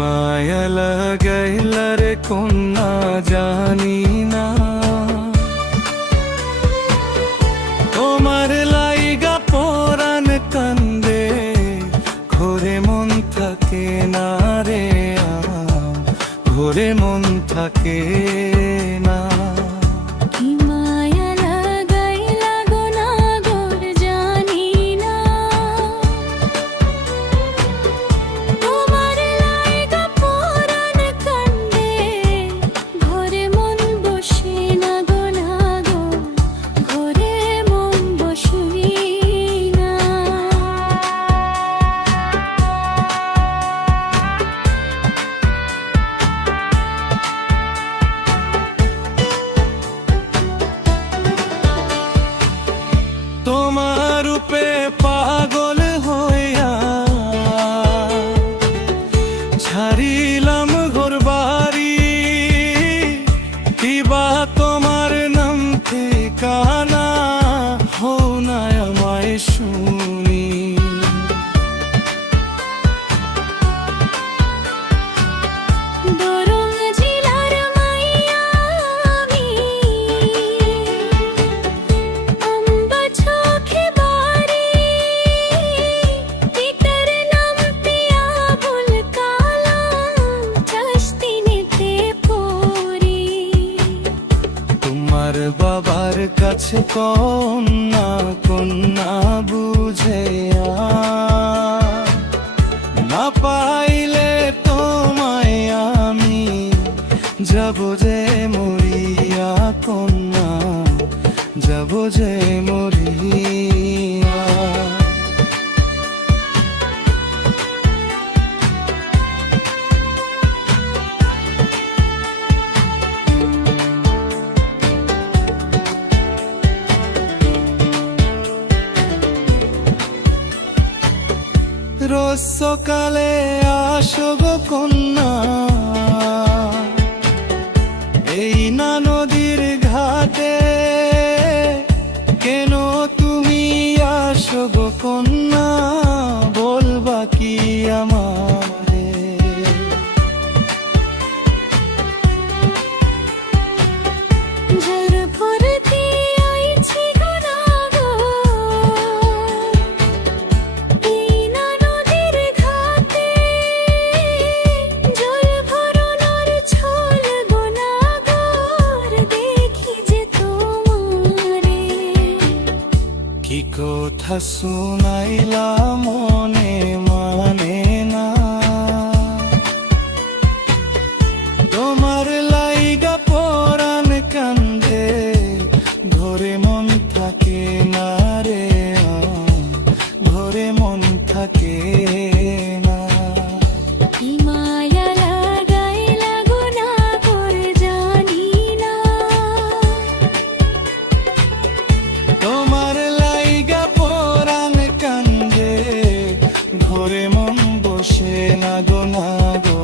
মায়া লাগাইলা রে কন্যা জানি না, তোমার লাইগা পরাণ কান্দে, ঘরে মন থাকে না রে, ঘরে মন থাকে না। তোমার রূপে পাগল হইয়া ছাড়িলাম ঘর বাড়ি, কিবা তোমার নাম ঠিকানা হও না আমায় শুনি। বাবার কাছে কন্যা কন্যা বুঝে না পাইলে তোমায় আমি যাব যে মরিয়া, কন্যা যাব যে মরিয়া। রোজ সকালে আসো গো কন্যা, এই না নদীর ঘাটে, কেন তুমি আসো গো কন্যা, বলবা কি আমারে? কি কথা শুনাইলা মনে মানে না, তোমার লাইগা পরাণ কান্দে, ঘরে মন থাকে না রে, ঘরে মন থাকে না। তোমার লাইগা পরাণ কান্দে, ঘরে মন বসে না গো, না গো,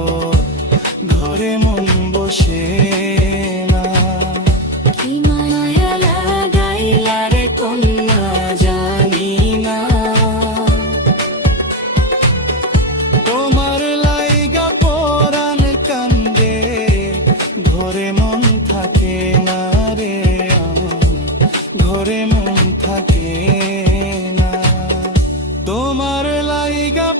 ঘরে মন বসে না। কি মায়া লাগাইলা রে কন্যা জানি না, তোমার লাইগা পরাণ কান্দে, ঘরে মন থাকে না রে, ঘরে মন থাকে না। তোমার লাইগা